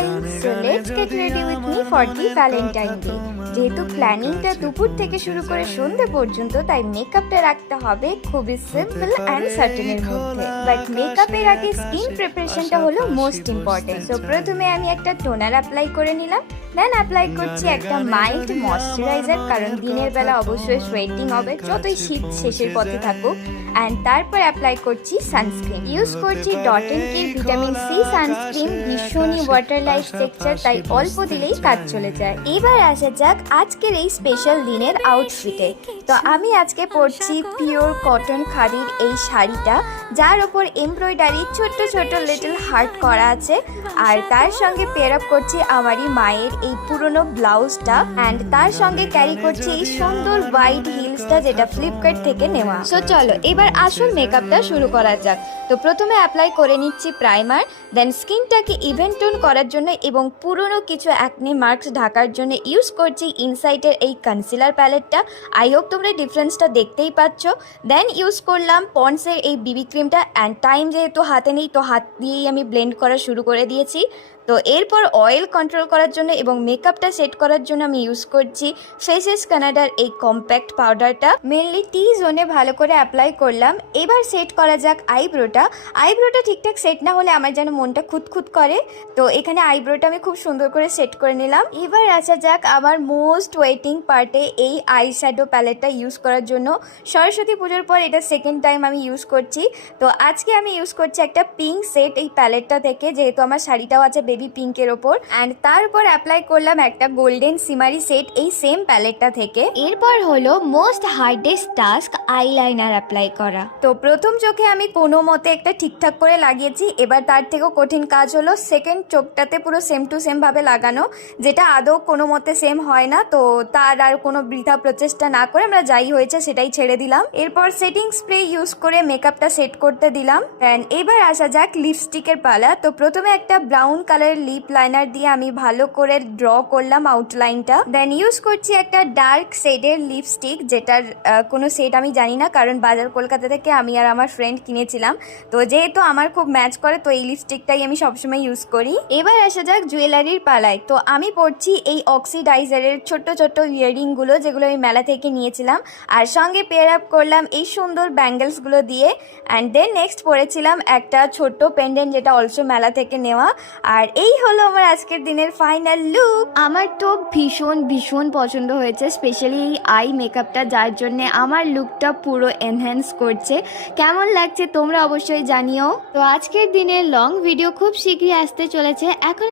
fine. So let's get ready with me for the Valentine Day. যেহেতু প্ল্যানিংটা দুপুর থেকে শুরু করে সন্ধ্যে পর্যন্ত, তাই মেকআপটা রাখতে হবে খুবই সিম্পল অ্যান্ড সার্টেনের মধ্যে। বাট মেকআপের আগে স্কিন প্রিপারেশনটা হলো মোস্ট ইম্পর্টেন্ট। তো প্রথমে আমি একটা টোনার অ্যাপ্লাই করে নিলাম, দেন অ্যাপ্লাই করছি একটা মাইল্ড ময়শ্চারাইজার, কারণ দিনের বেলা অবশ্যই সোয়েটিং হবে যতই শীত শেষের পথে থাকুক। অ্যান্ড তারপর অ্যাপ্লাই করছি সানস্ক্রিন। ইউজ করছি ডট এন্ড কির ভিটামিন সি সানস্ক্রিন, ভীষণই ওয়াটার লাইট টেক্সচার, তাই অল্প দিলেই কাজ চলে যায়। এবার আসা যাক আজকের এই স্পেশাল দিনের আউটফিটে। তো আমি আজকে পরছি পিওর কটন খাদির এই শাড়িটা, যার ওপর এমব্রয়ডারি ছোট্ট ছোট লিটল হার্ট করা আছে। আর তার সঙ্গে পেয়ার আপ করছি আমারই মায়ের এই পুরনো ব্লাউজটা, অ্যান্ড তার সঙ্গে ক্যারি করছি এই সুন্দর হোয়াইট হিলসটা, যেটা ফ্লিপকার্ট থেকে নেওয়া। সো চলো এবার আসল মেকআপটা শুরু করা যাক। তো প্রথমে অ্যাপ্লাই করে নিচ্ছি প্রাইমার, দেন স্কিনটাকে ইভেন টোন করার জন্য এবং পুরনো কিছু অ্যাকনে মার্কস ঢাকার জন্য ইউজ করছি ইনসাইটের এই কনসিলার প্যালেটটা। আই হোপ তোমরা ডিফারেন্সটা দেখতেই পাচ্ছ। দেন ইউজ করলাম পন্ডসের এই বিবি ক্রিমটা, অ্যান্ড টাইম যেহেতু হাতে নেই, তো হাত দিয়েই আমি ব্লেন্ড করা শুরু করে দিয়েছি। তো এরপর অয়েল কন্ট্রোল করার জন্য এবং মেকআপটা সেট করার জন্য আমি ইউজ করছি ফেসেস কানাডার এই কম্প্যাক্ট পাউডারটা। মেনলি টি জোনে ভালো করে অ্যাপ্লাই করলাম। এবার সেট করা যাক আইব্রোটা। আইব্রোটা ঠিকঠাক সেট না হলে আমার যেন মনটা খুঁতখুত করে, তো এখানে আইব্রোটা আমি খুব সুন্দর করে সেট করে নিলাম। এবার আসা যাক আমার মোস্ট ওয়েটিং পার্টে, এই আই শ্যাডো প্যালেটটা ইউজ করার জন্য। সরস্বতী পুজোর পর এটা সেকেন্ড টাইম আমি ইউজ করছি। তো আজকে আমি ইউজ করছি একটা পিঙ্ক সেট এই প্যালেটটা থেকে, যেহেতু আমার শাড়িটাও আছে বেবি পিঙ্কের ওপর। অ্যান্ড তার উপর অ্যাপ্লাই করলাম একটা গোল্ডেন সিমারি সেট এই সেম প্যালেটটা থেকে। এরপর হলো most hardest task, eyeliner apply করা। তো প্রথম চোখে আমি কোনো মতে একটা ঠিকঠাক করে লাগিয়েছি। এবার তার থেকেও কঠিন কাজ হলো সেকেন্ড চোখটাতে পুরো সেম টু সেম ভাবে লাগানো, যেটা আদৌ কোনো মতে সেম হয় না। তো তার আর কোনো বৃথা প্রচেষ্টা না করে আমরা যাই হয়েছে সেটাই ছেড়ে দিলাম। এরপর সেটিং স্প্রে ইউজ করে মেকআপটা সেট করতে দিলাম। এবার আসা যাক লিপস্টিকের পালা। তো প্রথমে একটা ব্রাউন কালার লিপ লাইনার দিয়ে আমি ভালো করে ড্র করলাম আউটলাইনটা। দেন ইউজ করছি একটা ডার্ক শেডের লিপস্টিক, যেটার কোনো শেড আমি জানি না, কারণ বাজার কলকাতা থেকে আমি আর আমার ফ্রেন্ড কিনেছিলাম। তো যেহেতু আমার খুব ম্যাচ করে, তো এই লিপস্টিকটাই আমি সবসময় ইউজ করি। এবার আসা যাক জুয়েলারির পালায়। তো আমি পরছি এই অক্সিডাইজারের ছোট্ট ছোট্ট ইয়াররিংগুলো, যেগুলো আমি মেলা থেকে নিয়েছিলাম। আর সঙ্গে পেয়ার আপ করলাম এই সুন্দর ব্যাঙ্গেলসগুলো দিয়ে। অ্যান্ড দেন নেক্সট পরেছিলাম একটা ছোট্ট পেন্ডেন্ট, যেটা অলসো মেলা থেকে নেওয়া। আর এই হলো আমার আজকের দিনের ফাইনাল লুক। আমার তো ভীষণ ভীষণ পছন্দ হয়েছে, স্পেশালি এই আই মেকআপটা, যার জন্য আমার লুকটা পুরো এনহ্যান্স করছে। কেমন লাগছে তোমরা অবশ্যই জানিও। তো আজকের দিনের লং ভিডিও খুব শীঘ্রই আসতে চলেছে। এখন